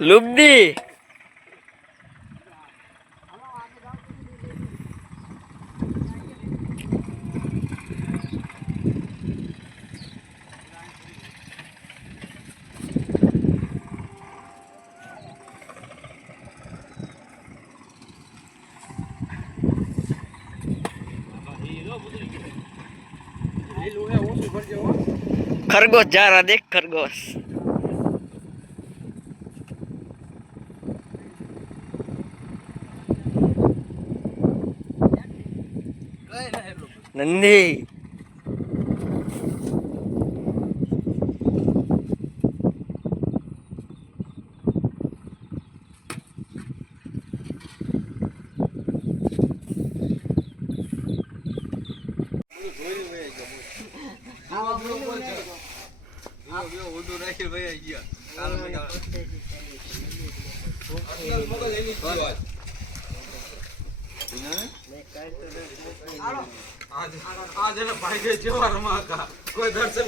લુબડી खरगोश जा रहा देख खरगोश नंदी કોઈ દર્શન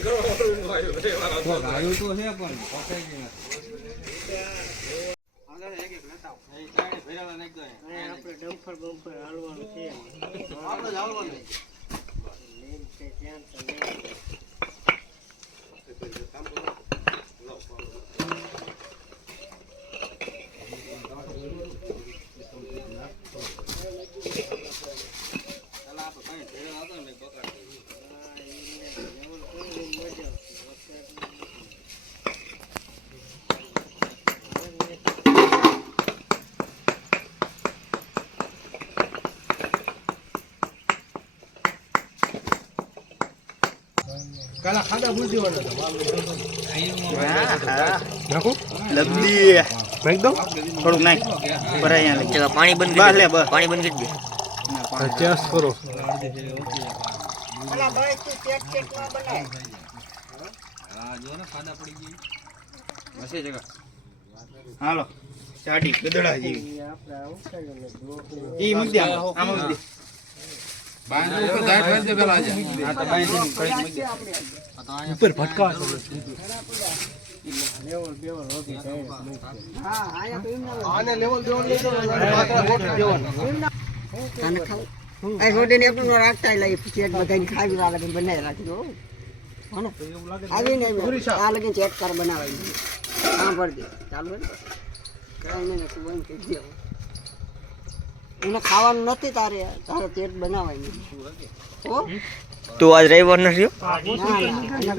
કાલા ખાડા ભૂલ દેવાના નાખો લબડી નાખ દો થોડુંક નાખ પર અહીંયા લઈ પાણી બંધ બસ લે બસ પાણી બંધ કરી દે ચેસ કરો અલા ભાઈ તું ચેક ચેક ના બનાય હા જો ને ખાડા પડી ગઈ બસે જગા હાલો ચાડી ગદડા જેવી આપણે આવું ઈ મુદ્દે આમ મુદ્દે બાંધો ઉપર ગાય ફેર દે પેલા આજા હા તો બાંધી કરી મુદ્દે ઉપર ભટકા છે લેવલ લેવલ હોતી જાય હા આયા તો એમના આને લેવલ દેવલ લઈ દો માત્ર ગોટ દેવલ આને ખાવ આ ગોડીને આપણો રાખતા લઈ ચેક બધાને ખાવી વાળા લગન બનાવી રાખી દો હા આવી ને આ લગન ચેક કર બનાવાઈ હા ભર દે ચાલુ હે કાઈ નહીં તું બંધ કરી દે એને ખાવાનું નથી તારે તારે પેટ બનાવાય નહીં ઓ તું આજ રવિવાર નથી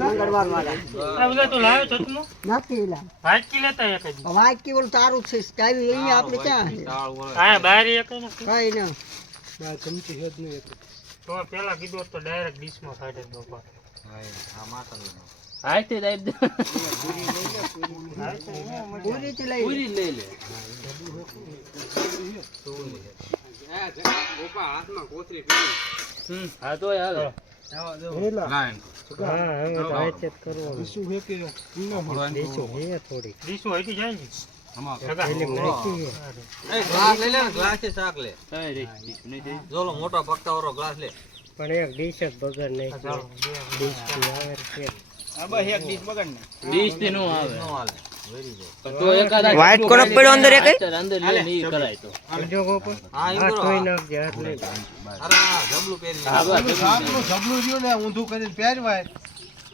મંગળવાર વાળા આ બોલે તું લાવ્યો છો તું નથી લા વાટકી લેતા એક જ વાટકી ઓલ તારું છે કાઈ અહીંયા આપણે ક્યાં છે આ બહાર એક નથી કાઈ ના બા ચમચી હેદ નહીં એક તો પેલા કીધું તો ડાયરેક્ટ ડીશમાં કાઢે દો બા આ માથા આઈતે દઈ દે પૂરી લઈ લે ગોપા હાથમાં કોથરી પીડી હા તો હાલ હેલા લાઈન હા હવે તો આ ચેક કરો ડીશું હે કે ડીશું હે થોડી ડીશું હટી જાય ને અમા એટલે નાખી એ ગ્લાસ લઈ લે ને ગ્લાસ થી શાક લે એ રે નહીં દે જોલો મોટો પકતાવાળો ગ્લાસ લે પણ એક ડીશ જ બગર નહીં ડીશ થી આવે છે આ બસ એક ડીશ બગડ ને ડીશ થી નો આવે નો હાલે તો એકાદા વાઈટ કોણ પડ્યો અંદર એક અંદર લે ની કરાય તો જો ગોપ હા ઈ કોઈ નાખજે હાથ લે અરે આ જબલું પહેરી આ સાપનું જબલું જો ને ઊંધું કરીને પહેરવાય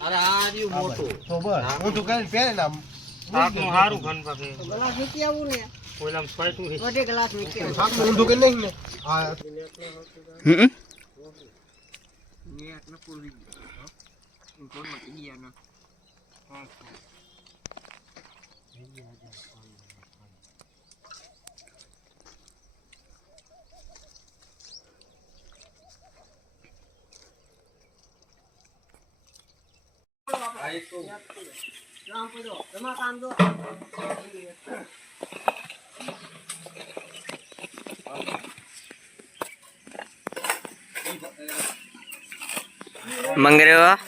અરે આ રહ્યું મોટું તો બસ ઊંધું કરીને પહેરે ને સાપનું હારું ઘન પકે ગ્લાસ નીચે આવું ને ઓલામ સ્વાઈટું છે ઓડે ગ્લાસ નીચે સાપનું ઊંધું કરીને નહીં ને આ ને આટલા પૂરી કોણમાં ગયા ના હા આઈ તો રામ પડો તમા કામ દો મંગરેવા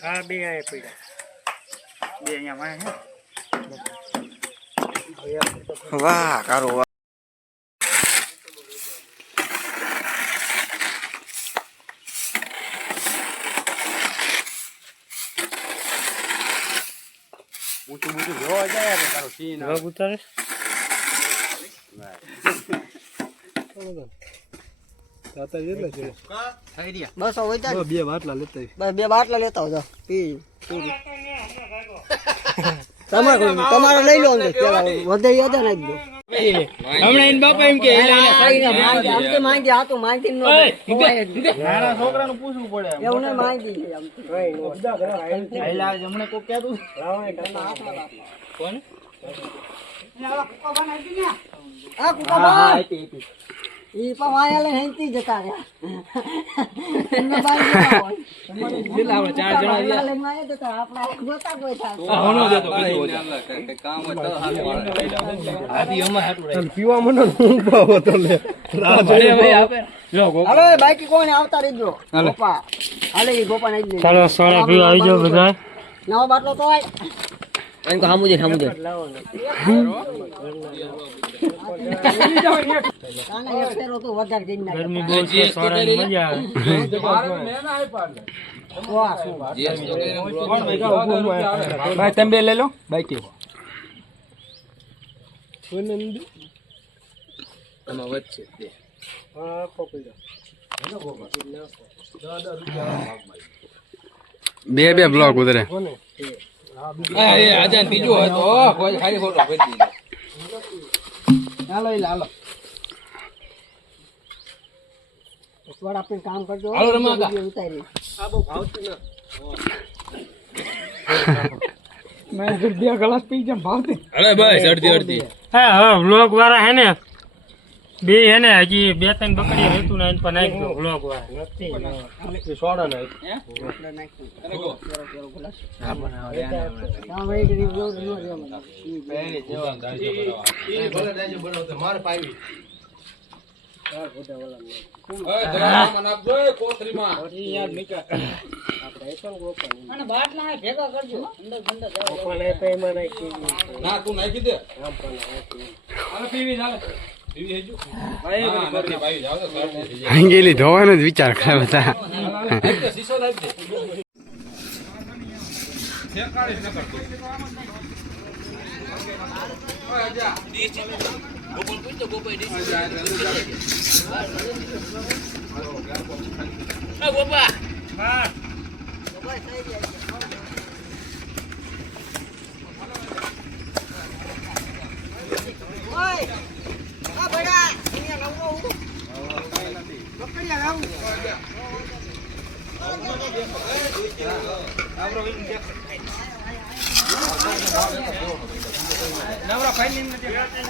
હા બે અહીંયા પડ્યા બે અહીંયા વાય વાહ કારો વાહ ઊંચું ઊંચું જોવા જાય ને તારો સીન રગ ઉતારે બસ હોય ત્યાં બે બાટલા લેતા બસ બે બાટલા લેતા આવજો પી તમારે લઈ લો અંદર પેલા વધે યાદ નાખી દો હમણાં એન બાપા એમ કે માંગી આ તો માંગી નાના છોકરાનું પૂછવું પડે એવું નહીં માંગી હમણે કોક કહેતું કોણ આ કુકા ઈ પણ વાયા લઈને હેંચી જતા રહ્યા એમને બાઈ જતા હોય કેટલા આપણે ચાર જણા વાયા લઈને વાયા જતા આપણા ગોતા કોઈ થાય હોનો દેતો કામ હતો આધી અમાર હાટું પીવા મને ઊંઘાવો તો લે ભાઈ આપે જો હાલો એ બાઈક કોઈને આવતા રહેજો ગોપા હાલે ઈ ગોપા નાઈ દે ચાલો સોડા પી આવી જાવ બધા નવો બાટલો તો આય એમ કો હામુજે કાને એક ફેરો તો વધારે જઈને નાખે ગરમી બહુ છે સોડાની મજા આવે ભાઈ તમે બે લઈ લો બાઈક એમાં વચ્ચે બે બે બ્લોક ઉતરે આજાન બીજો હતો કોઈ ખાલી ફોટો કરી દીધો હાલો હાલો થોડા આપણે કામ કરજો હાલો રમાગા ઉતારી આ બહુ ભાવતું ના મેં બે ગ્લાસ પી જમ ભાવતી અરે બસ અડધી અડધી હા હવે વ્લોગ વાળા હે ને બે હે ને હજી બે ત્રણ બકરી હેતું ને એન પર નાખી દો વ્લોગ વાળા નથી સોડા ના આપણે નાખી હા બનાવો કામ એક રિવ્યુ નો જો મને પહેલી જવાન દાજો બનાવો એ ભલે દાજો બનાવતો માર પાવી ઓય ધરામાં નાખજો એ કોથરીમાં યાર નીકળ આપણે પણ ગોપા અને બાટલા ભેગા કરજો અંદર બંદર જાવ પણ એ તો એમાં નાખી ના તું નાખી દે હાલો પીવી જાવ પીવી હેજો ભાઈ નથી ભાઈ જાવ તો સર થઈ જાય અંગેલી ધોવાનો જ વિચાર કરે બધા શીશો નાખ દે શેકાડી ન કરતો ઓય જા ગોપલ પૂછતો ગોપાઈ ડીસી આ ગોપા હા ભાઈ થઈ ગયા ઓય આ બડા અહીંયા નવો બકડીયા લાવું નવરા ફાઈલ નથી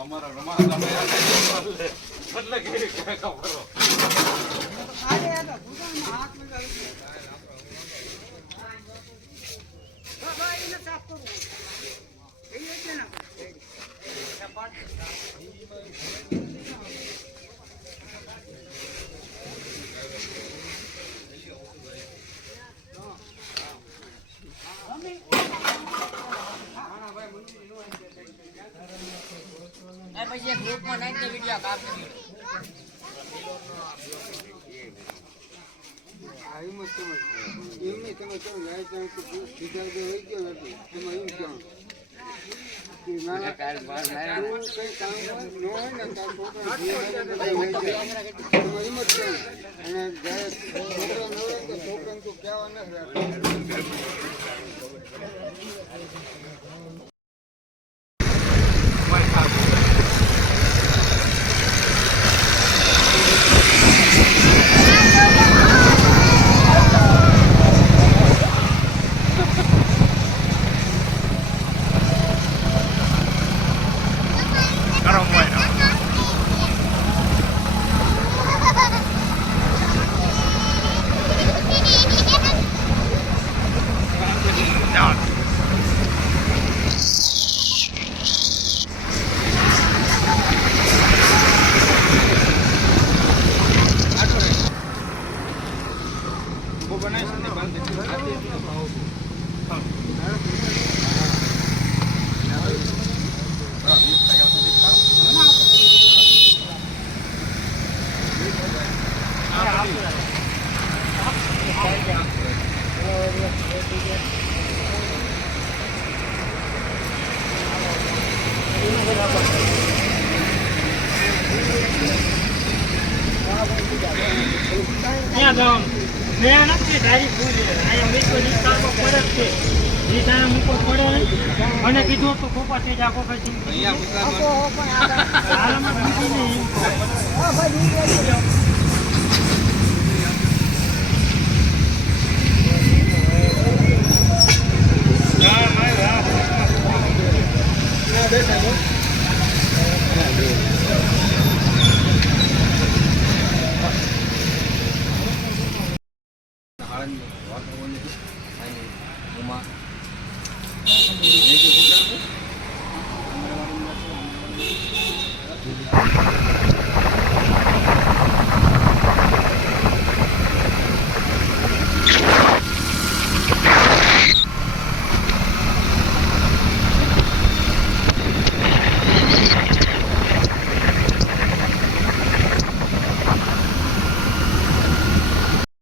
અમારા રમાડા એટલે કે ખબર પછી ગ્રુપમાં નાખી દે વિડિયો કાપી ત્યાં જવાનું મેં નથી ડાયરી પૂરી અહીંયા મીઠો વિસ્તારમાં પડે જ છે વિસ્તાર મૂકો પડે અને કીધું તો ખોપા થઈ જાય ખોપા થઈ હાલમાં બીજું નહીં હા ભાઈ ઈ લઈ લો. હા